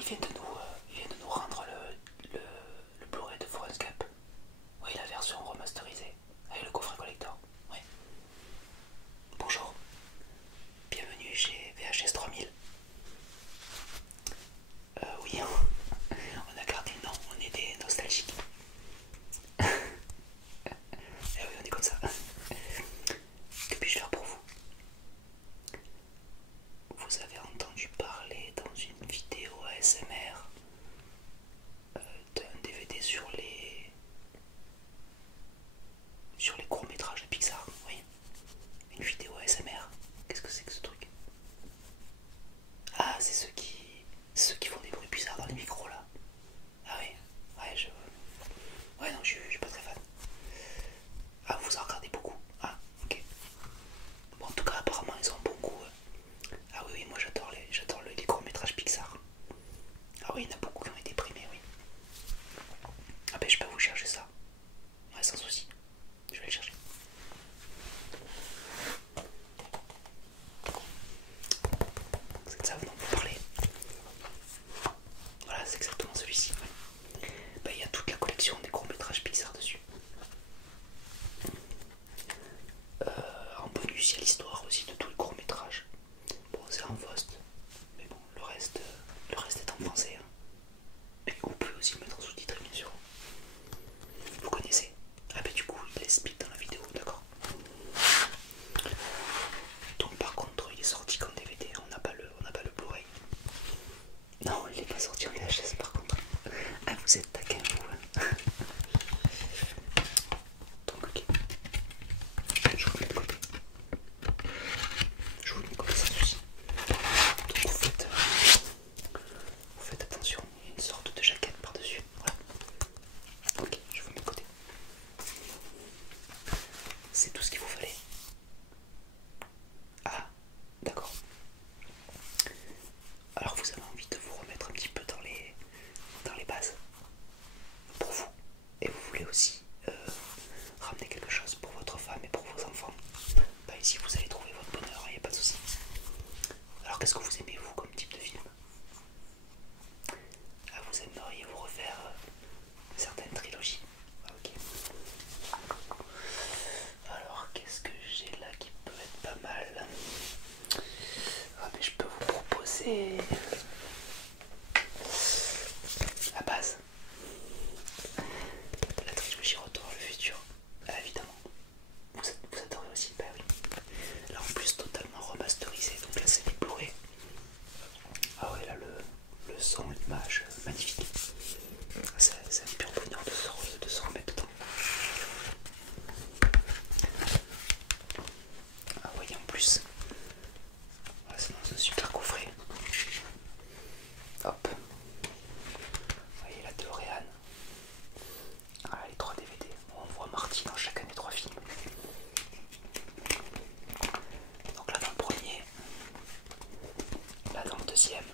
il vient de nous rendre le Blu-ray de Forrest Gump. Oui, la version remasterisée, avec le coffret collector. Oui. Bonjour, bienvenue chez VHS 3000. Oui, on a gardé le nom, on est des nostalgiques. Eh oui, on est comme ça. Que puis-je faire pour vous? Vous avez entendu parler dans une vidéo ASMR d'un DVD sur les courts-métrages de Pixar, oui. Une vidéo ASMR. Qu'est-ce que c'est que ce truc? Ah, c'est ceux qui font des bruits bizarres dans les micros là. Ah oui, ouais, ouais, non, je suis pas très fan. Ah, vous en regardez beaucoup? Ah, ok. Bon, en tout cas, apparemment, ils ont un bon goût. Ah oui, oui, moi j'adore les courts-métrages Pixar. Ah oui, il y en a beaucoup qui ont été primés, oui. Ah ben, je peux vous chercher ça. Ouais, sans souci. Je vais le chercher. C'est de ça dont vous parlez. Voilà, c'est exactement celui-ci. Ben, il y a toute la collection des courts-métrages Pixar dessus. En bonus, il y a l'histoire aussi de tous les courts-métrages. Bon, c'est en Faust, mais bon, le reste est en français. Hein. Et on peut aussi le mettre en sous-titré, bien sûr. Vous connaissez? Ah ben du coup, il explique dans la vidéo, d'accord. Donc par contre, il est sorti comme DVD, on n'a pas le Blu-ray. Non, il n'est pas sorti en VHS par contre. Ah, vous êtes taquin, vous. Donc ok, je vous le mets de côté. Je vous le mets de côté sans souci. Donc vous faites attention, il y a une sorte de jaquette par-dessus. Voilà. Ok, je vous le mets de côté. C'est tout ce qu'il vous fallait. Ah, d'accord. Alors vous avez envie de vous remettre un petit peu dans les bases pour vous. Et vous voulez aussi ramener quelque chose pour votre femme et pour vos enfants. Bah ici vous allez trouver votre bonheur, il n'y a pas de souci. Alors qu'est-ce que vous aimez vous comme type de film? Ah, vous aimeriez vous refaire certaines trilogies? Ah, ok. Alors qu'est-ce que j'ai là qui peut être pas mal? Ah, mais je peux vous proposer la base. La trilogie Retour vers le futur. Ah, évidemment. Vous adorez aussi? Bah oui. Là en plus totalement remasterisé. Donc là c'est des Blu-ray. Ah ouais, là le son, l'image, magnifique. C'est un pur bonheur de se remettre dedans. Ah oui, en plus, voilà, c'est dans un super coffret. Hop. Vous voyez la DeLorean. Ah, les 3 DVD. On voit Marty dans chacun des 3 films. Donc là dans le premier, là dans le deuxième,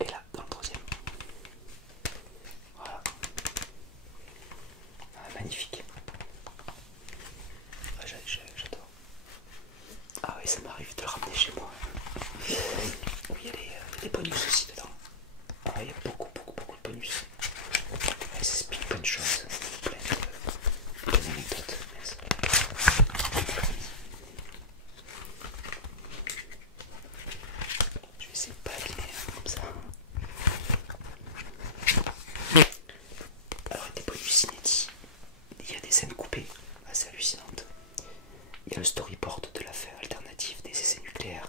et là dans le troisième. Voilà. Ah, magnifique. Ah, j'adore. Ah oui, ça m'arrive de le ramener chez moi. Oui, il y a des bonus aussi dedans. Ah, il y a beaucoup de bonus. Elles expliquent plein de choses, plein d'anecdotes. Je vais essayer de pas abîmer comme ça. Alors, il y a des bonus inédits. Il y a des scènes coupées assez hallucinantes. Il y a le storyboard de la fin alternative des essais nucléaires.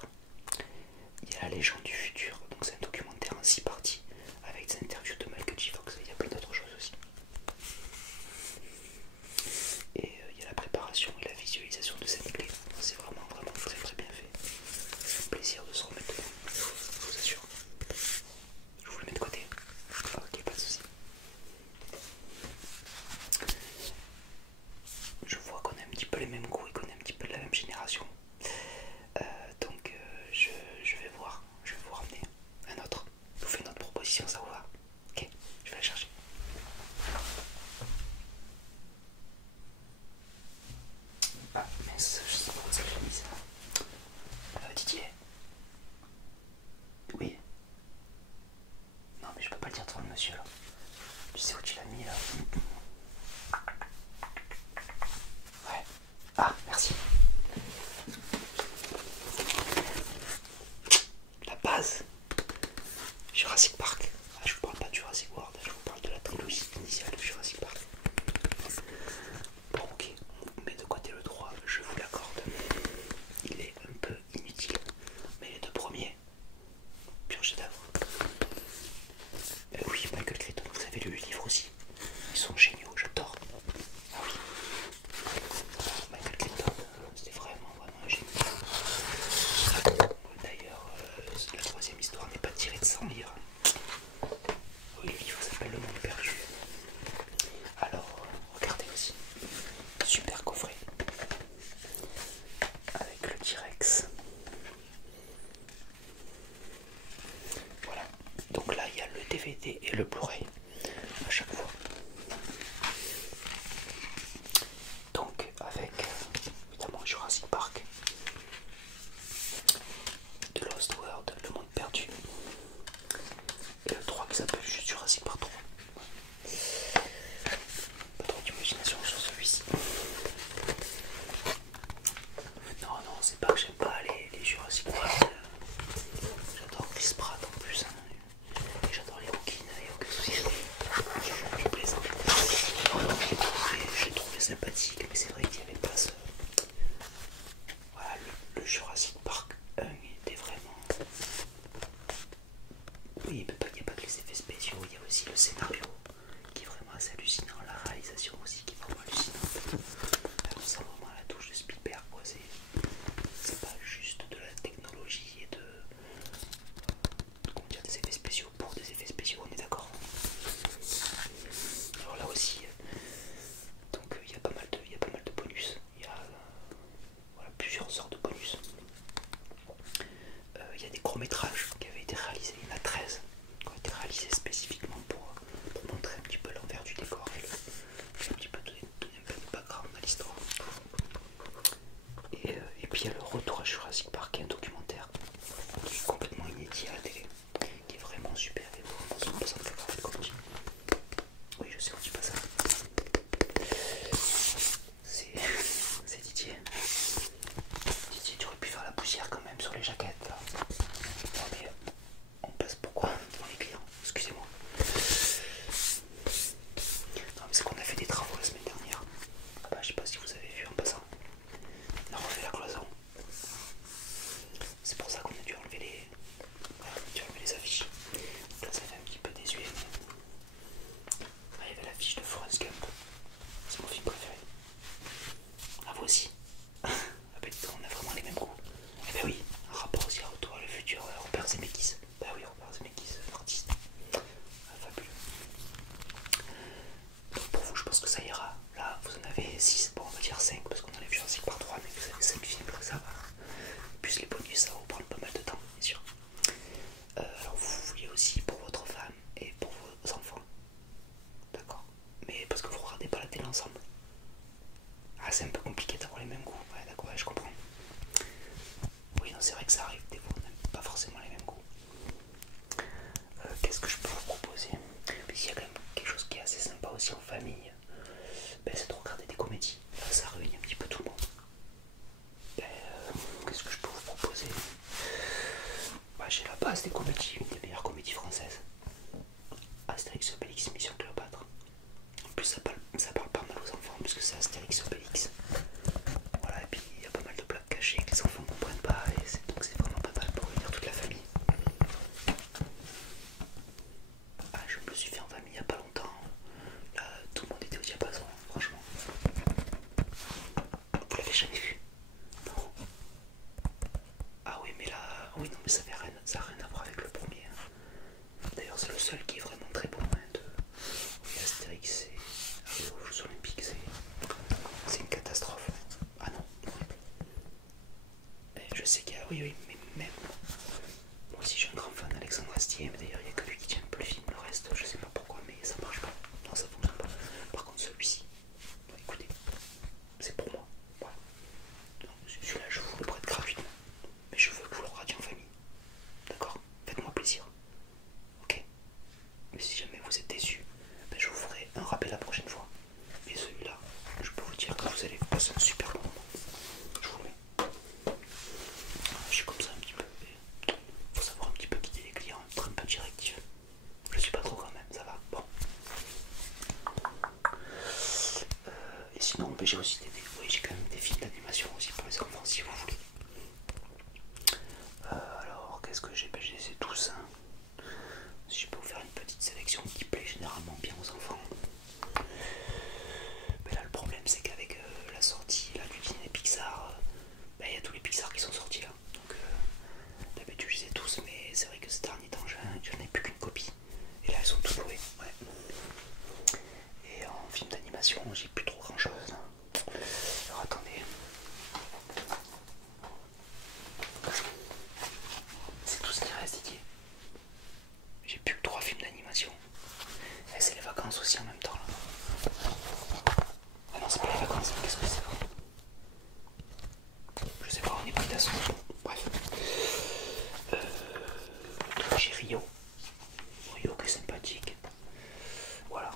Il y a la légende du futur, donc c'est un documentaire en 6 parties avec des interviews de Michael J. Fox. Il y a plein d'autres choses aussi. Et il y a la préparation et la visualisation de scènes clés. C'est vraiment très très bien fait. C'est un plaisir de se remettre dedans, je vous assure. Je vous le mets de côté. Ok, pas de soucis. Je vois qu'on a un petit peu les mêmes goûts et qu'on est un petit peu de la même génération. Jurassic Park 1 il était vraiment... Oui, il n'y a pas que les effets spéciaux, il y a aussi le scénario qui est vraiment assez hallucinant, la réalisation aussi qui est vraiment hallucinante. On sent vraiment la touche de Spielberg, quoi. C'est pas juste de la technologie et de comment dire, des effets spéciaux pour des effets spéciaux, on est d'accord. Alors là aussi, donc il y a pas mal de bonus. Il y a voilà, plusieurs sortes de bonus. Il y a des courts-métrages qui avaient été réalisés, il y en a 13 qui ont été réalisés spécifiquement pour montrer un petit peu l'envers du décor et un petit peu donner un peu de background à l'histoire. Et puis il y a le retour à Jurassic Park, qui est un documentaire qui est complètement inédit à la télé, qui est vraiment super et vraiment 100% de comme on dit. Oui, je sais, on dit pas ça. C'est Didier. Didier, tu aurais pu faire la poussière quand même sur les jaquettes là. Non mais on passe pourquoi devant les clients? Excusez-moi. Non mais c'est qu'on a fait des travaux la semaine dernière. Bah, je sais pas si vous avez vu en passant. On a refait la cloison. C'est pour ça qu'on a dû enlever les affiches. Donc là ça fait un petit peu désuet. Ah, il y avait l'affiche de Forrest Gump. C'est mon film préféré. Ah vous aussi. Ah bah dis donc, on a vraiment les mêmes goûts. Eh bah oui, un rapport aussi à Retour à le futur, Robert Zemeckis. Bah oui, Robert Zemeckis, artiste. Ah, fabuleux. Donc pour vous, je pense que ça ira. Là, vous en avez 6, bon on va dire 5 parce qu'on enlève Jurassic Park 3, mais vous avez 5 films, donc ça va. Plus les bonus, ça va vous prendre pas mal de temps, bien sûr. Alors vous vouliez aussi pour votre femme et pour vos enfants. D'accord. Mais parce que vous regardez pas la télé ensemble. Ah, c'est un peu compliqué d'avoir les mêmes goûts. Ouais, d'accord, ouais, je comprends. Oui, non, c'est vrai que ça arrive, des fois on n'aime pas forcément les mêmes goûts. Qu'est-ce que je peux vous proposer? Puis il y a quand même quelque chose qui est assez sympa aussi en famille, ben, c'est de regarder des comédies. Là, ça réunit un petit peu tout le monde. Ben, qu'est-ce que je peux vous proposer? Ben, j'ai la base des comédies, une des meilleures comédies françaises. Astérix Obélix, Mission Cléopâtre. En plus, ça parle pas mal aux enfants, puisque c'est Astérix Obélix. Voilà, et puis il y a pas mal de blagues cachées que les enfants ne comprennent pas, et donc c'est vraiment pas mal pour réunir toute la famille. Ah, je me le suis fait en famille il y a pas longtemps. Là, tout le monde était au diapason, franchement. Vous l'avez jamais vu? Non. Ah oui, mais là, oui, non, mais ça n'a rien à voir avec le premier. D'ailleurs, c'est le seul qui est vraiment très bon. Oui, Astérix et aux Jeux Olympiques, c'est une catastrophe. Ah non. Et je sais qu'il y a, oui, mais même. Moi aussi, je suis un grand fan d'Alexandre Astier, mais d'ailleurs, il n'y a que lui qui tient un peu le film. Le reste, je sais pas pourquoi, mais ça marche pas. Non, ça fonctionne pas. Par contre, celui-ci, écoutez, c'est pour moi. Voilà. Donc, celui-là, je vous le prête gratuitement. Mais je veux que vous le regardiez en famille. D'accord? Faites-moi plaisir. Ok? Mais si jamais vous êtes déçus, ben je vous ferai un rappel la prochaine fois. Et celui-là, je peux vous dire que vous allez passer un super bon moment. Je vous le mets. Je suis comme ça un petit peu. Faut savoir un petit peu guider les clients, être un peu directif. Je suis pas trop quand même, ça va. Bon. Et sinon, ben, j'ai aussi oui, j'ai quand même des films d'animation aussi pour les enfants si vous voulez. Alors, qu'est-ce que j'ai? Ben, je les ai tous. Hein. Si je peux vous faire une petite sélection qui plaît généralement bien aux enfants. Mais là, le problème, c'est qu'avec la sortie là, du Disney Pixar, ben, y a tous les Pixar qui sont sortis là. Donc, d'habitude, je les ai tous, mais c'est vrai que ces derniers temps, j'en ai plus qu'une copie. Et là, elles sont toutes louées. Ouais. Et en film d'animation, j'ai plus trop grand chose. Alors, attendez. C'est tout ce qui reste, Didier. J'ai plus que 3 films d'animation. Et c'est les vacances aussi en même temps là. Ah non, c'est pas les vacances, qu'est-ce que c'est? Je sais pas, on est pas d'assaut. Bref. J'ai Rio. Rio qui est sympathique. Voilà.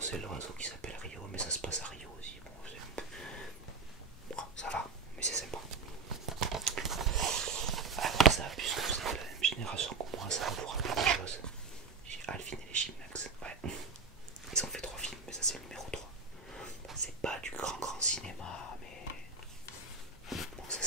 C'est l'oiseau qui s'appelle Rio, mais ça se passe à Rio aussi. Bon, ça va, mais c'est sympa. Alors ça, puisque vous êtes de la même génération que moi, ça va vous rappeler des choses. J'ai Alvin et les Chipmunks. Ouais. Ils ont fait 3 films, mais ça c'est le numéro 3. C'est pas du grand cinéma, mais bon, ça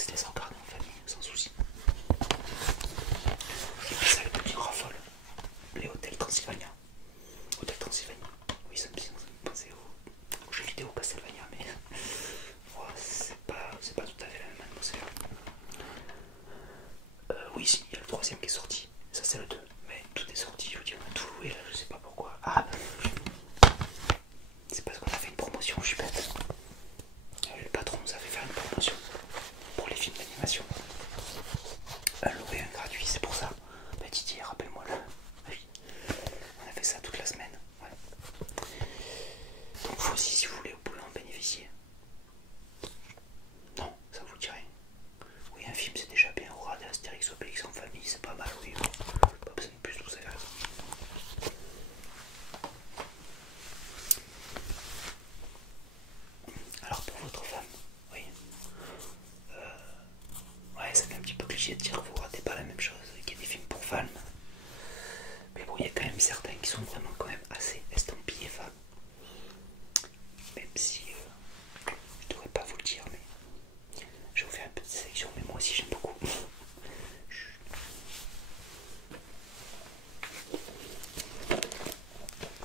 de dire que vous ratez pas la même chose, qu'il y a des films pour fans. Mais bon, il y a quand même certains qui sont vraiment quand même assez estampillés femmes. Même si je devrais pas vous le dire, mais je vais vous faire une petite sélection, mais moi aussi j'aime beaucoup.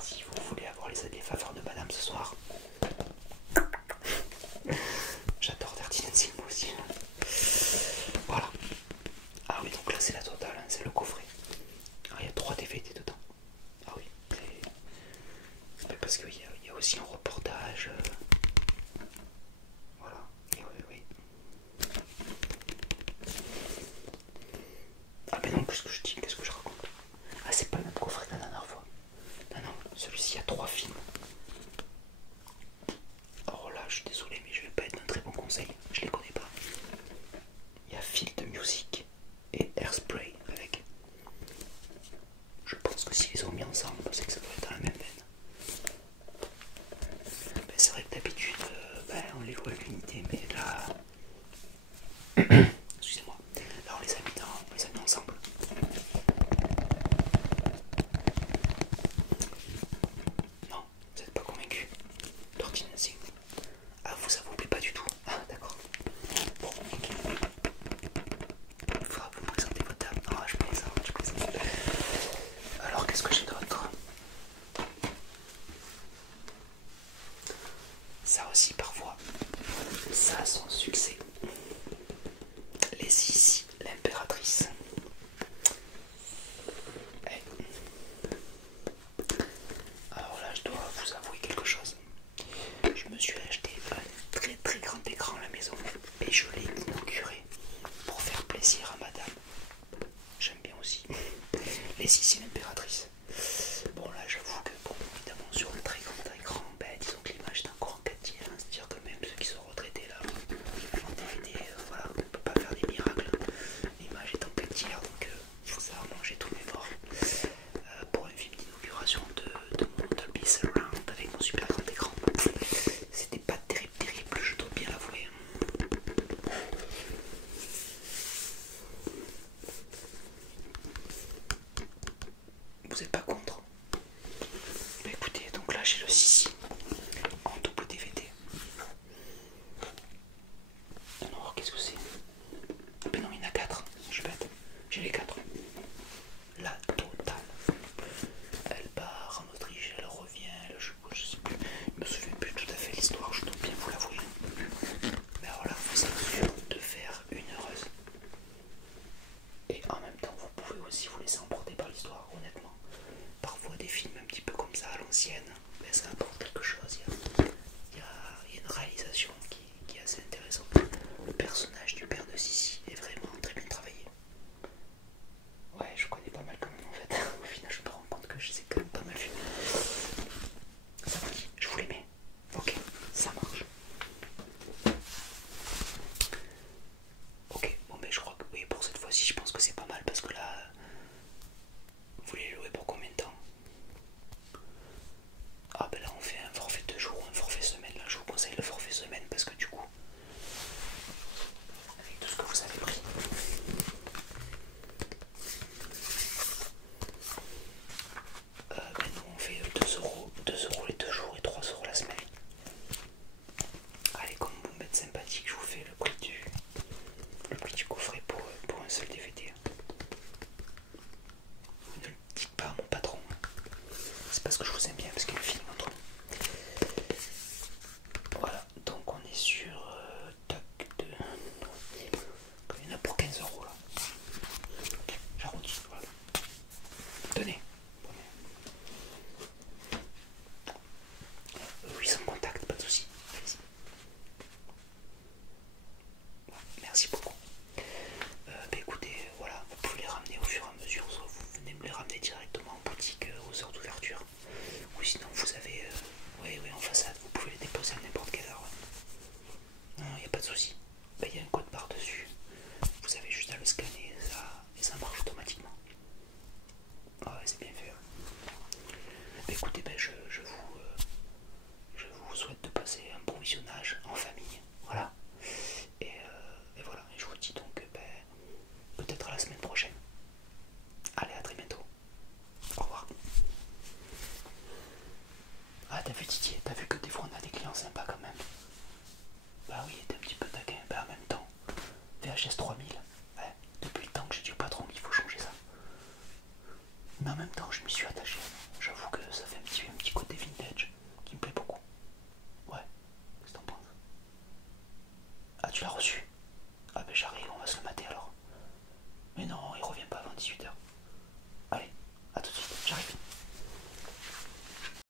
Si vous voulez avoir les faveurs de madame ce soir, j'adore Dirty Dancing moi aussi. Voilà. Ah oui, donc là c'est la totale, hein, c'est le coffret. Ah, il y a 3 DVD dedans. Ah oui, parce qu'il y a aussi un reportage. Voilà, et oui, oui. Ah mais non, qu'est-ce que je dis, qu'est-ce que je raconte? Ah, c'est pas le même coffret que la dernière fois. Non, non, celui-ci il y a 3 films. Oh là, je suis désolé, mais je vais pas être d'un très bon conseil, je les connais pas. Il y a Field Music et Airspray avec. Je pense que s'ils les ont mis ensemble, c'est que ça doit être dans la même veine. Ben, c'est vrai que d'habitude, on les voit à l'unité, mais là. Excusez-moi, là on les a mis ensemble. Non, vous n'êtes pas convaincu. Dirty Dancing. Ah, vous, ça vous plaît pas du tout. Ah, d'accord. Bon, ok. Il faudra vous présenter votre table. Non, je plaisante. Alors, qu'est-ce que j'ai d'autre? Ça aussi, parfois, ça a son succès. Les Sissi, l'impératrice. Alors là, je dois vous avouer quelque chose. Je me suis acheté un très très grand écran à la maison et je l'ai inauguré pour faire plaisir à madame. J'aime bien aussi. Les Sissi, l'impératrice. Bon là, j'avoue que bon, évidemment sur un très grand écran, disons que l'image est encore en 4 tiers, hein, c'est-à-dire que même ceux qui sont retraités là en DVD, voilà, on ne peut pas faire des miracles. L'image est en 4 tiers, donc sincèrement j'ai tous mes morts pour un film d'inauguration de mon Dolby Surround avec mon super grand écran. C'était pas terrible, je dois bien l'avouer. Vous êtes pas contre? Bah écoutez, donc là j'ai le Sissi en double DVD. Alors qu'est-ce que c'est? Ben non, il y en a 4, je suis bête. J'ai les 4. La totale. Elle part en Autriche, elle revient, je sais plus. Je me souviens plus tout à fait l'histoire, je dois bien vous l'avouer. Mais alors là, vous êtes sûr de faire une heureuse. Et en même temps, vous pouvez aussi vous laisser emporter par l'histoire, honnêtement. Parfois, des films un petit peu comme ça à l'ancienne, mais ça apporte quelque chose. Il y a une réalisation qui est assez intéressante. Le personnage du père de Sissi est vraiment très bien travaillé. Ouais, je connais pas mal quand même en fait. Au final, je me rends compte que je sais quand même pas mal vu. Ça vous dit, je vous les mets. Ok, ça marche. Ok, bon, mais je crois que oui, pour cette fois-ci, je pense que c'est pas mal parce que là, vous les louez pour combien de temps? Ah, ben là, on fait un forfait 2 jours, un forfait semaine. Là, je vous conseille le forfait semaine parce que du coup, avec tout ce que vous avez pris. Ben nous on fait 2 € les 2 jours et 3 € la semaine. Allez, comme vous m'êtes sympathique, je vous fais le prix du coffret pour un seul DVD. Vous ne le dites pas à mon patron. C'est parce que je vous aime bien, parce qu'il y a le film entre nous. Voilà, donc on est sur il y en a pour 15 € là. J'arrondis, voilà. Tenez. Oui, sans contact, pas de soucis. Merci beaucoup. Écoutez, voilà, vous pouvez les ramener au fur et à mesure, soit vous venez me les ramener directement en boutique aux heures d'ouverture, ou sinon vous avez, oui, en façade, vous pouvez les déposer à n'importe quelle heure. Non, il n'y a pas de souci. Il y a un code par-dessus, vous avez juste à le scanner et ça marche automatiquement. Ah ouais, c'est bien fait. Écoutez, je vous souhaite de passer un bon visionnage en famille. Voilà. Et voilà, et je vous dis donc GS3000. Ouais, depuis le temps que j'ai dit au patron qu'il faut changer ça. Mais en même temps, je m'y suis attaché. J'avoue que ça fait un petit côté vintage.